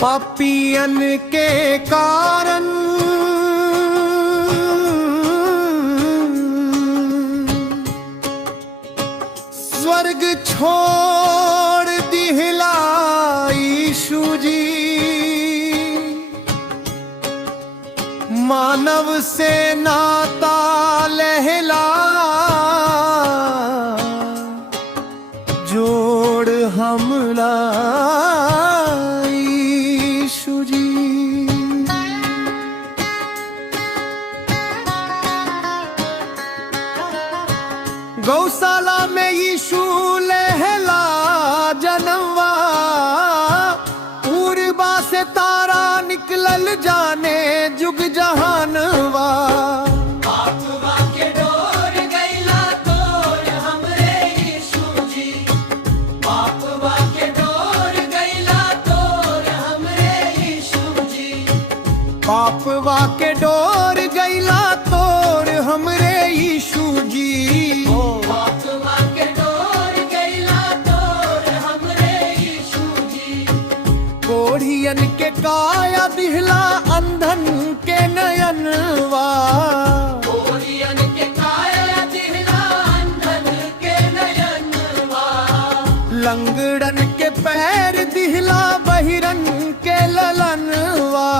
पापियन के कारण स्वर्ग छोड़ दिहला यीशु जी, मानव से नाता लहला जोड़ हमला यीशु जी। गौशाला में यीशु लहला जनवा, पूर्वा से तारा निकलल जाने जुग जहानवा। पापवा के डोर गइला तोर हमरे यीशु जी, पापवा के डोर गइला तोर हमरे यीशु जी। पापवा के डोर गइला तोर हमरे यीशु जी। पापवा के डोर गइला तोर हमरे यीशु जी। कोढ़ियन के काया दिहला अंधन के नयनवा, कोढ़ियन के काया दिहला अंधन के नयनवा। लंगड़न के पैर दिहला बहिरन के ललनवा।